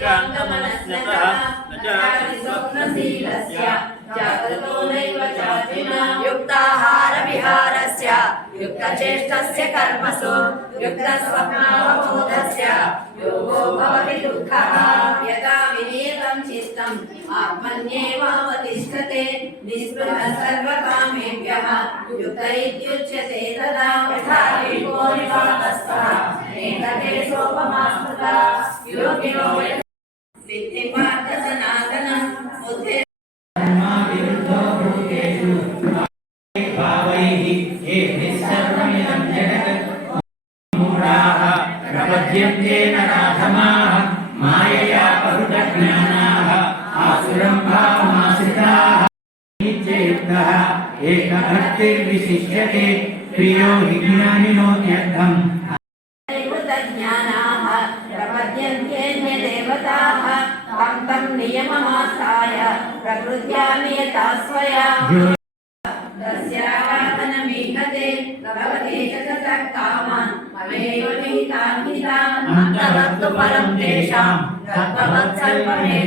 न चैकान्तमनस्नतः न चातिस्वप्नशीलस्य जागतो नैव चातिना युक्ताहारविहारस्य युक्तचेष्टस्य कर्मसु, युक्तस्वप्नावबोधस्य। योगो भवति दुःखः। यदा विनियतं चित्तम् आत्मन्येवावतिष्ठते निःस्पृहः सर्वकामेभ्यः युक्त इत्युच्यते तदा यथा दीपो निवातस्तः एतते सोपमास्मृता। योगिनो एक भक्तिर्विशिष्यते प्रियो हि ज्ञानिनोत्यर्थम् दैवतज्ञानाः प्रपद्यन्त्येऽन्य देवताः तं तं नियममासाय प्रकृत्या नियता स्वया तस्यावाहनमीहते भवते सततः कामान् ममेव निहितान् हितान् अन्तवत्तु परं तेषां। तत्त्ववत्सर्वमेव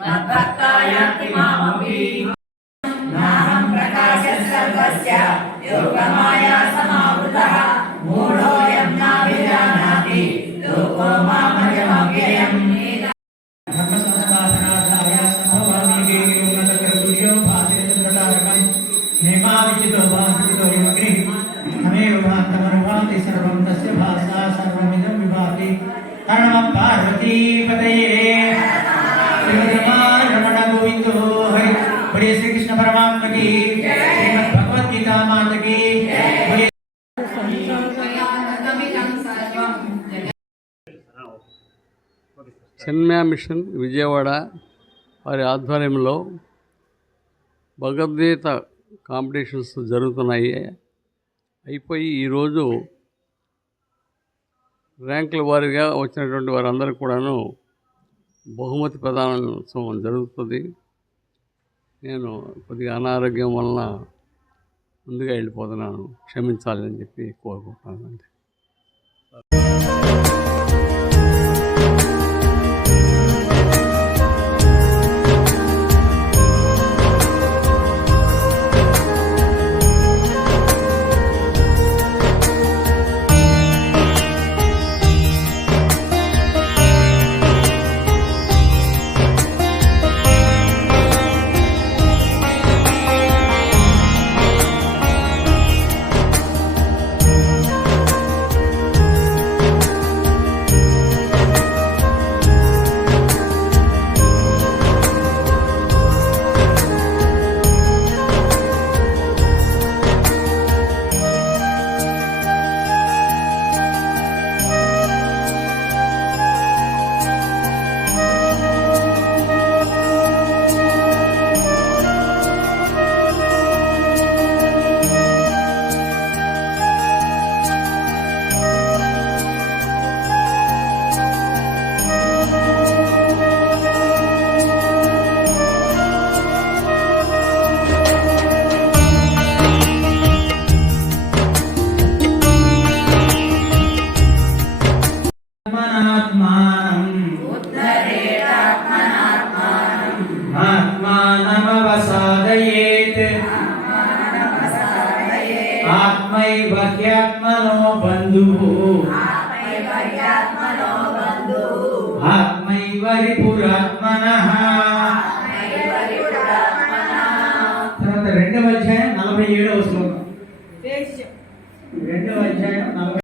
భర్త యాంతి మామపి हरि बड़े श्री कृष्ण परमात्मा की श्रीमद् भगवत गीता माता की बड़े చెన్మ్యా మిషన్ విజయవాడ వారి ఆధ్వర్యంలో భగవద్గీత కాంపిటీషన్స్ జరుగుతున్నాయి అయిపోయి ఈరోజు ర్యాంకుల వారీగా వచ్చినటువంటి వారందరికీ కూడాను బహుమతి ప్రదానోత్సవం జరుగుతుంది నేను కొద్దిగా అనారోగ్యం వలన ముందుగా వెళ్ళిపోతున్నాను. క్షమించాలని చెప్పి కోరుకుంటున్నాను అంతే. భాగ్యాత్మనో బంధువు. ఆత్మైవరి పురాత్మన తర్వాత రెండవ అధ్యాయం నలభై ఏడవ శ్లోకం. రెండవ అధ్యాయం నలభై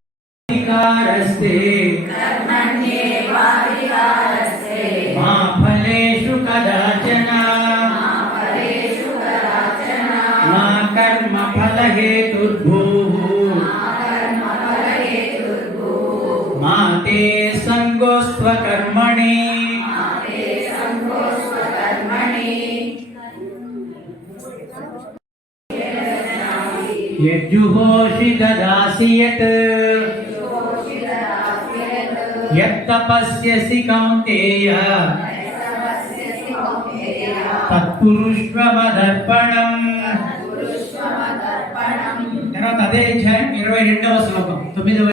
मा ते सङ्गोस्त्वकर्मणि यज्जुहोषि ददासि यत् यत्तपस्यसि कौन्तेय తత్పురుష్వమదర్పణం తర్వాత అదే అధ్యాయం ఇరవై రెండవ శ్లోకం తొమ్మిదవ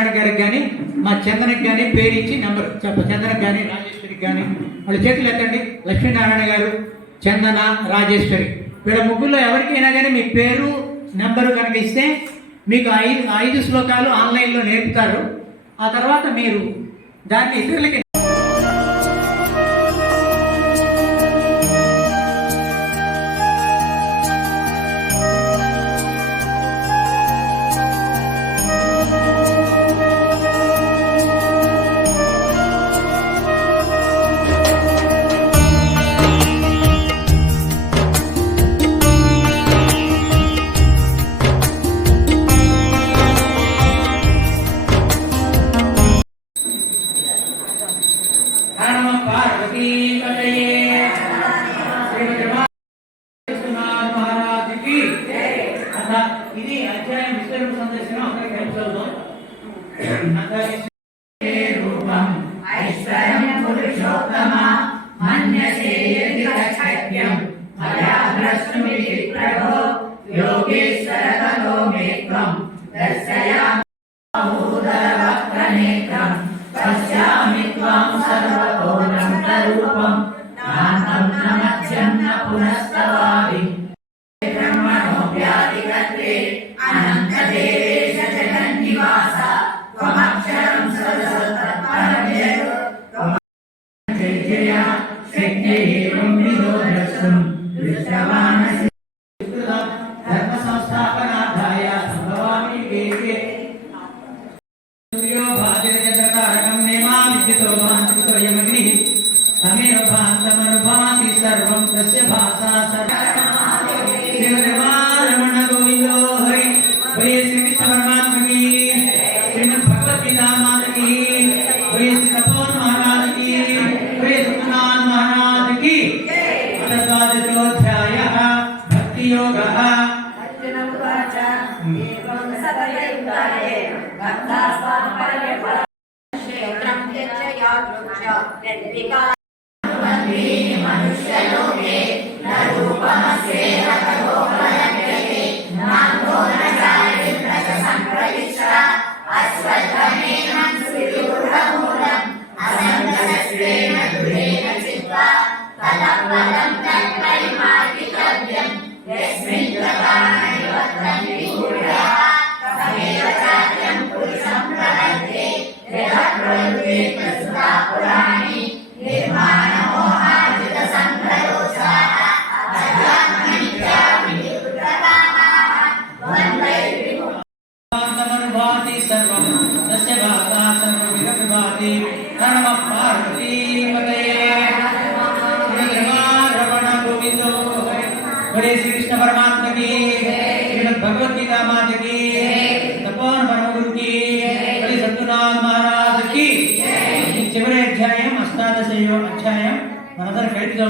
మా గారికి కానీ మా చందనకి కానీ పేరు ఇచ్చి నెంబర్ చెప్ప చందనకి కానీ రాజేశ్వరికి కానీ వాళ్ళ చేతులు ఎత్తండి. లక్ష్మీనారాయణ గారు చందన రాజేశ్వరి. వీళ్ళ ముగ్గురులో ఎవరికైనా కానీ మీ పేరు నెంబరు కనుక ఇస్తే మీకు ఐదు ఐదు శ్లోకాలు ఆన్లైన్లో నేర్పుతారు. ఆ తర్వాత మీరు దాన్ని ఇతరులకి त्रम्यच्च या दृक्ष निर्विकार Spirito Santo, orai జలాశయం అధ్యాయం మనందరం ఖైదీగా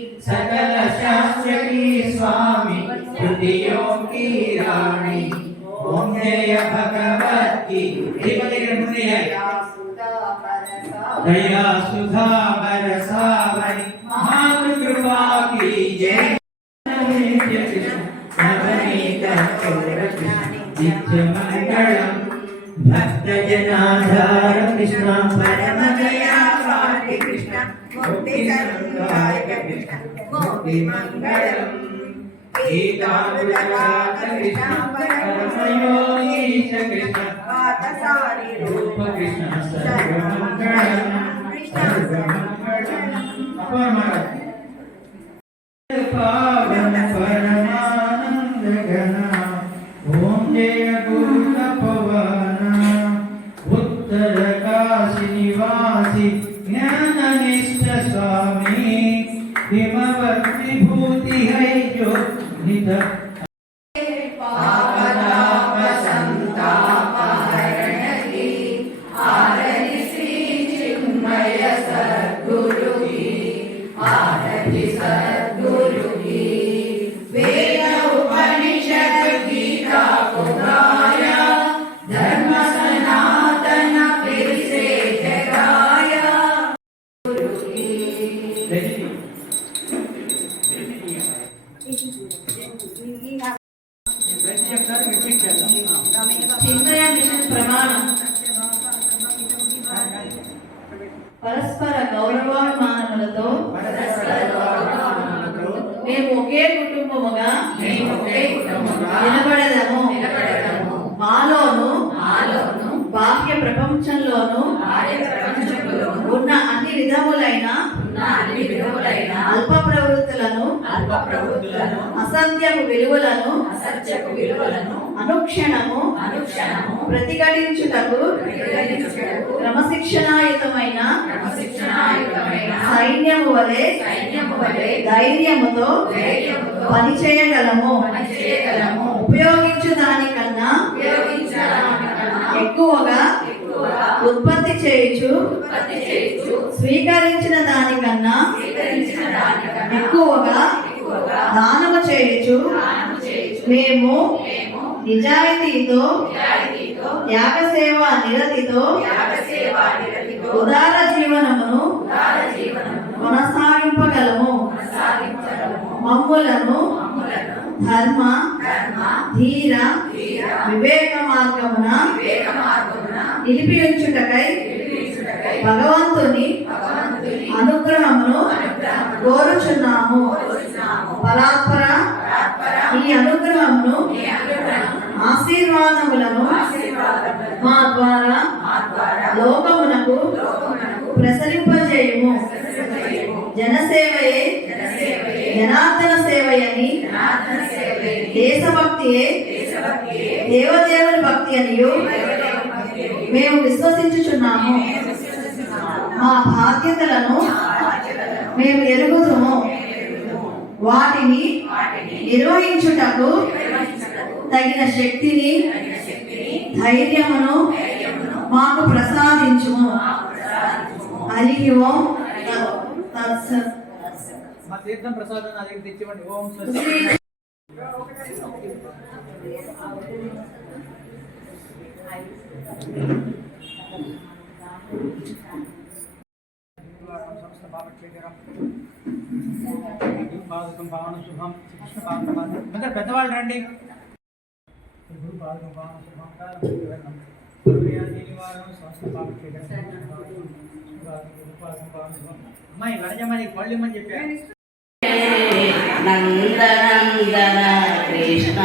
कृपा की जय नित्य कृष्ण नवनीत कृष्ण नित्य मंगलम भक्त जनाधार कृष्ण परम दया पाहि कृष्ण मुक्ति संदायक कृष्ण मुक्ति मंगलम गीतामृतजात कृष्ण परम योगीश कृष्ण रूप कृष्ण सर्वमंगलम सर्वमंगलम अपर महाराज విధములైన అల్ప ప్రవృత్తులను అసత్యపు విలువలను అనుక్షణము ప్రతిఘటించుటకు క్రమశిక్షణాయుతమైన సైన్యము వలె ధైర్యముతో పనిచేయగలము. ఉపయోగించు దానికన్నా ఎక్కువగా ఉత్పత్తి చేయుచు స్వీకరించిన దానికన్నా ఎక్కువగా దానము చేయుచు మేము నిజాయితీతో త్యాగ సేవ నిరతితో ఉదార జీవనమును కొనసాగింపగలము. మమ్ములను ధర్మ ధీర వివేక మార్గమున నిలిపి ఉంచుటకై భగవంతుని అనుగ్రహమును కోరుచున్నాము. పరాత్పర ఈ అనుగ్రహమును ఆశీర్వాదములను మా ద్వారా లోకమునకు ప్రసరింపజేయము. జనసేవయే జనార్దన సేవయని దేశభక్తియే దేవదేవుని భక్తి అనియు మేము విశ్వసించుచున్నాము. మా బాధ్యతలను మేము ఎరుగుదుము. వాటిని నిర్వహించుటకు తగిన శక్తిని ధైర్యమును మాకు ప్రసాదించుము. హరి ఓం తత్సత్. మా తీర్థం ప్రసాదం నా దగ్గర తెచ్చివ్వండి. ఓం స్వస్తి. పెద్దవాళ్ళు రండి. అమ్మాయి వనజమ్మాయి పళ్ళు ఇమ్మని చెప్పారు. నందనందన కృష్ణ.